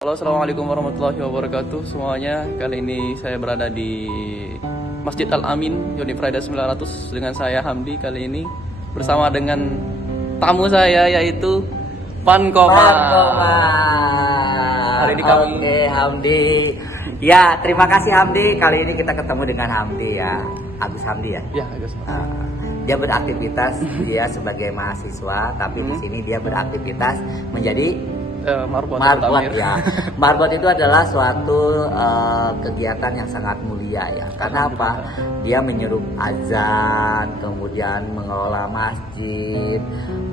Halo, assalamualaikum warahmatullahi wabarakatuh semuanya. Kali ini saya berada di Masjid Al-Amin, Yoni Friday 900 dengan saya Hamdi. Kali ini bersama dengan tamu saya yaitu Pan Komar. Hari ini kami Oke, Hamdi. Ya, terima kasih Hamdi. Kali ini kita ketemu dengan Hamdi ya. Agus Hamdi ya. ya Agus. Dia beraktivitas dia sebagai mahasiswa, tapi di sini dia beraktivitas menjadi Marbot Marbot ya. Marbot itu adalah suatu kegiatan yang sangat mulia ya. Karena apa? Dia menyeru azan, kemudian mengelola masjid,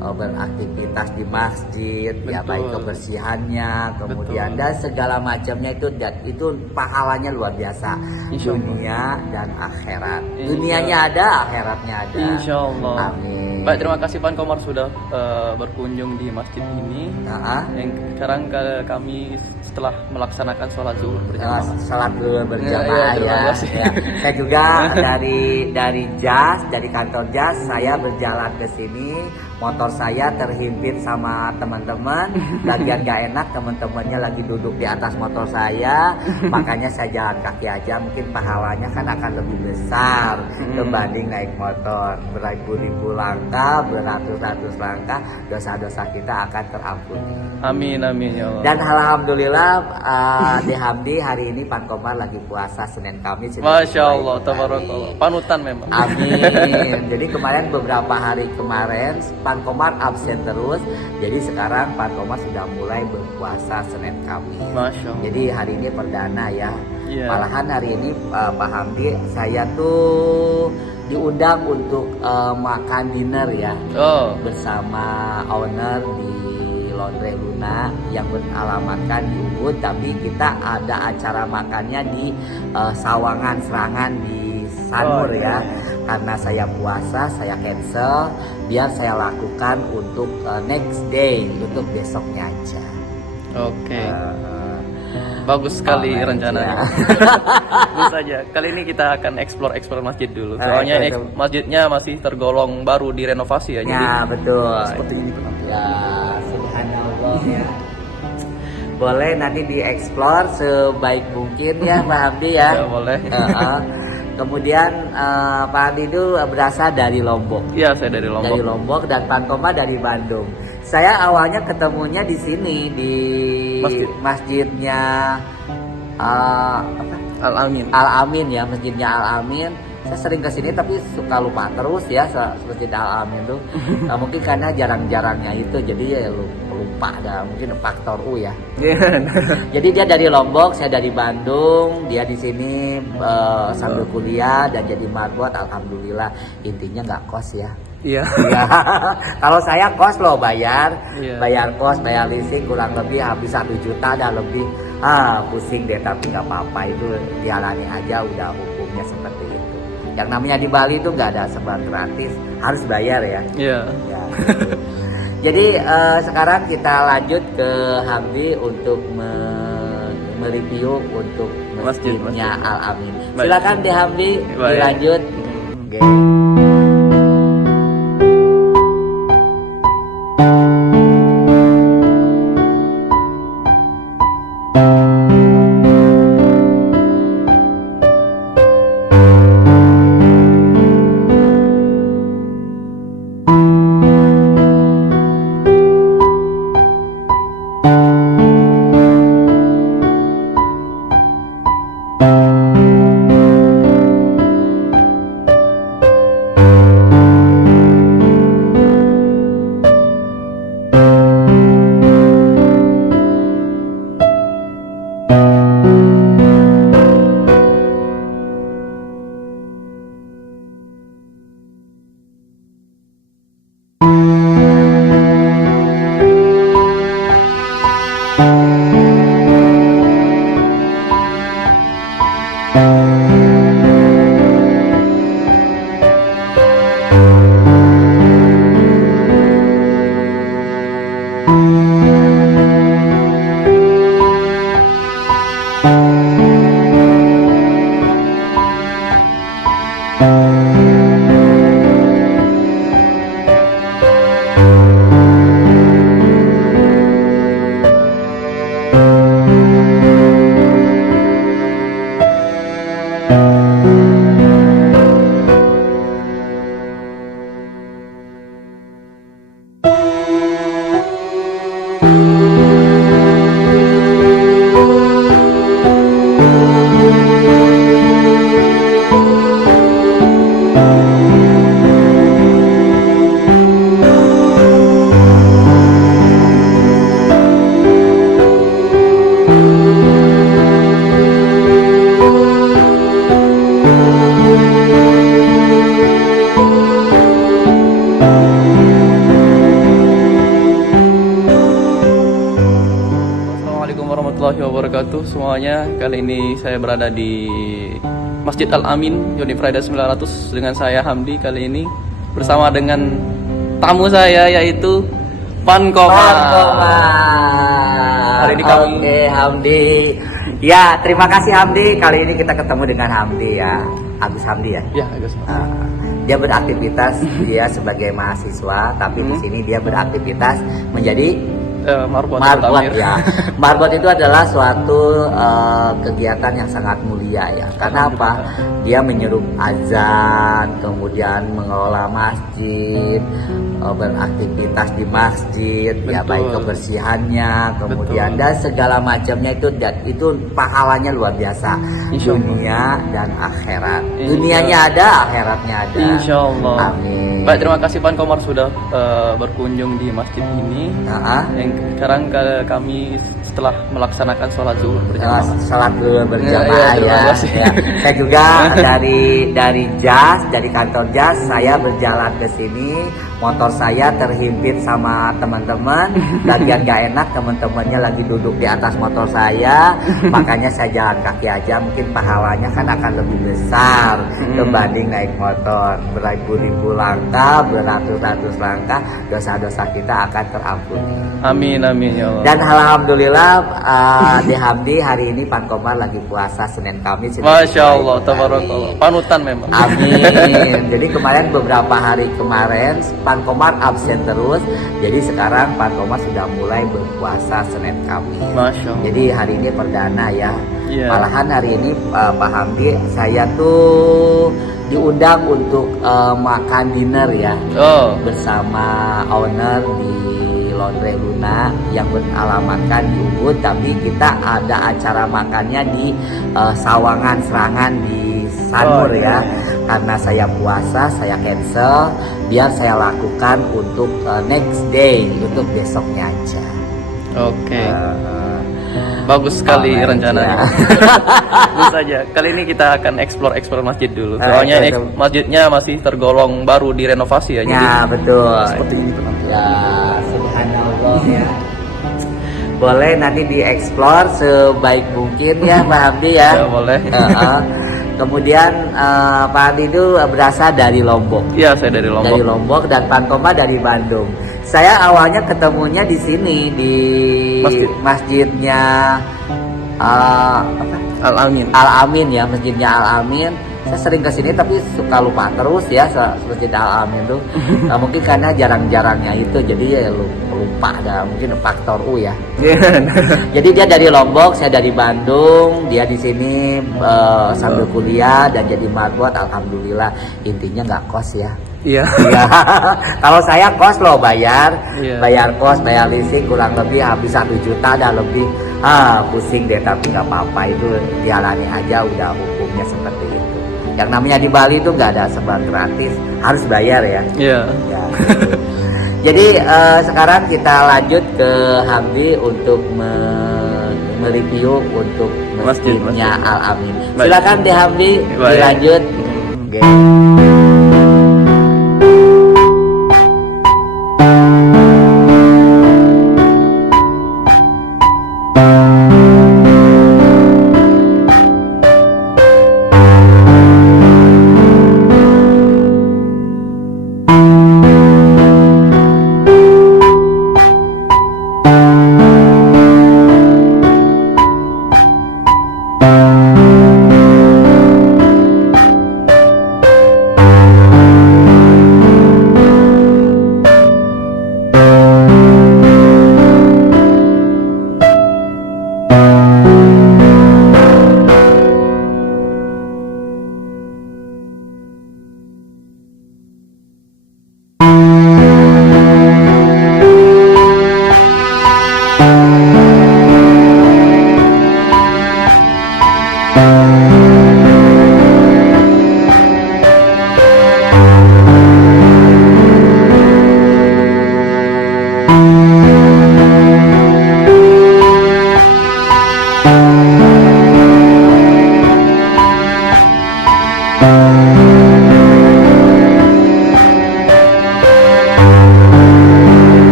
beraktivitas di masjid, ya baik kebersihannya, kemudian dan segala macamnya itu pahalanya luar biasa. Dunia dan akhirat. Dunianya ada, akhiratnya ada. Insya Allah. Amin. Baik, terima kasih Pan Komar sudah berkunjung di masjid ini. Yang sekarang kami setelah melaksanakan sholat zuhur berjamaah. Sholat zuhur berjamaah ya. Saya juga dari JAS, dari kantor JAS, saya berjalan ke sini. Motor saya terhimpit sama teman-teman. Bagian gak enak, teman-temannya lagi duduk di atas motor saya. Makanya saya jalan kaki aja. Mungkin pahalanya kan akan lebih besar dibanding naik motor. Beribu-ribu langkah, beratus-ratus langkah, dosa-dosa kita akan terampuni. Amin, amin ya Allah. Dan alhamdulillah di Hamdi hari ini Pan Komar lagi puasa Senin Kamis. Masya Allah, tabarakallah. Panutan memang. Amin. Jadi kemarin beberapa hari kemarin Pan Komar absen terus. Jadi sekarang Pan Komar sudah mulai berpuasa Senin Kamis. Masya Allah. Jadi hari ini perdana ya. Yeah. Malahan hari ini Pak Hamdi saya tuh diundang untuk makan dinner ya. Bersama owner di Laundry Luna yang beralamatkan di Ubud, tapi kita ada acara makannya di Sawangan Serangan di Sanur ya. Karena saya puasa, saya cancel biar saya lakukan untuk next day, untuk besoknya aja. Oke. Bagus sekali rencananya. Bagus saja. Kali ini kita akan explore masjid dulu. Soalnya masjidnya masih tergolong baru direnovasi ya. Jadi Betul. seperti ini penampilan. Ya, subhanallah ya. Boleh nanti dieksplor sebaik mungkin ya Pak Hamdi ya. Ya boleh. Kemudian Pak Hamdi itu berasal dari Lombok. Iya, saya dari Lombok. Dari Lombok dan Pan Komar dari Bandung. Saya awalnya ketemunya di sini di masjidnya Al-Amin. Al-Amin ya, masjidnya Al-Amin. Saya sering kesini tapi suka lupa terus ya masjid Al-Amin tuh. Mungkin karena jarang-jarangnya itu jadi ya lupa, ada mungkin faktor U ya. Jadi dia dari Lombok, saya dari Bandung. Dia di sini sambil kuliah dan jadi marbot. Alhamdulillah, intinya nggak kos ya. Iya. Kalau saya kos loh bayar kos, bayar listrik kurang lebih habis 1 juta dan lebih. Pusing deh, tapi nggak apa-apa, itu jalani aja, udah hukumnya seperti itu. Yang namanya di Bali itu nggak ada serba gratis, harus bayar ya. Iya. Ya, gitu. Jadi sekarang kita lanjut ke Hamdi untuk mereview untuk masjidnya Al-Amin. Silakan deh Hamdi, dilanjut. warahmatullahi wabarakatuh semuanya. Kali ini saya berada di Masjid Al-Amin, Unit Friday 900 dengan saya Hamdi. Kali ini bersama dengan tamu saya yaitu Pan Komar. Hari ini kami Oke, Hamdi. Ya, terima kasih Hamdi. Kali ini kita ketemu dengan Hamdi ya. Agus Hamdi ya. ya Agus. Dia beraktivitas dia sebagai mahasiswa, tapi di sini dia beraktivitas menjadi Marbot ya. Marbot itu adalah suatu kegiatan yang sangat mulia ya. Karena apa? Dia menyeru azan, kemudian mengelola masjid, beraktivitas di masjid, ya baik kebersihannya, kemudian dan segala macamnya itu pahalanya luar biasa. Dunia dan akhirat. Dunianya ada, akhiratnya ada. Insyaallah. Amin. Baik, terima kasih Pan Komar sudah berkunjung di masjid ini. Yang sekarang kami setelah melaksanakan sholat zuhur berjamaah. Sholat zuhur berjamaah ya. Saya juga dari JAS, dari kantor JAS, saya berjalan ke sini. Motor saya terhimpit sama teman-teman. Bagian gak enak, teman-temannya lagi duduk di atas motor saya. Makanya saya jalan kaki aja. Mungkin pahalanya kan akan lebih besar dibanding naik motor. Beribu-ribu langkah, beratus-ratus langkah, dosa-dosa kita akan terampuni. Amin, amin ya Allah. Dan alhamdulillah di Hamdi hari ini Pan Komar lagi puasa Senin Kamis. Masya Allah, tabarakallah. Panutan memang. Amin. Jadi kemarin beberapa hari kemarin Pan Komar absen terus. Jadi sekarang Pan Komar sudah mulai berpuasa Senin Kamis. Masya Allah. Jadi hari ini perdana ya. Yeah. Malahan hari ini Pak Hamdi saya tuh diundang untuk makan dinner ya. Bersama owner di Laundry Luna yang beralamatkan di Ubud, tapi kita ada acara makannya di Sawangan Serangan di Sanur ya. Karena saya puasa, saya cancel biar saya lakukan untuk next day, untuk besoknya aja. Oke. Bagus sekali rencananya. Tentu saja. Kali ini kita akan explore masjid dulu. Soalnya masjidnya masih tergolong baru direnovasi ya. Jadi Betul. seperti ini penampilan. Ya, subhanallah ya. Boleh nanti dieksplor sebaik mungkin ya Pak Hamdi ya. Ya boleh. Kemudian Pak Hamdi itu berasal dari Lombok. Iya, saya dari Lombok. Dari Lombok dan Pan Komar dari Bandung. Saya awalnya ketemunya di sini di masjidnya Al-Amin. Al-Amin ya, masjidnya Al-Amin. Saya sering kesini tapi suka lupa terus ya masjid Al-Amin tuh. Mungkin karena jarang-jarangnya itu jadi ya lupa, ada mungkin faktor U ya. Jadi dia dari Lombok, saya dari Bandung. Dia di sini sambil kuliah dan jadi marbot. Alhamdulillah, intinya nggak kos ya. Iya. Kalau saya kos loh bayar kos, bayar listrik kurang lebih habis 1 juta dan lebih. Pusing deh, tapi nggak apa-apa, itu dialani aja, udah hukumnya seperti itu. Yang namanya di Bali itu nggak ada serba gratis, harus bayar ya. Iya. Ya, gitu. Jadi sekarang kita lanjut ke Hamdi untuk mereview untuk masjidnya Al-Amin. Silakan deh Hamdi, dilanjut.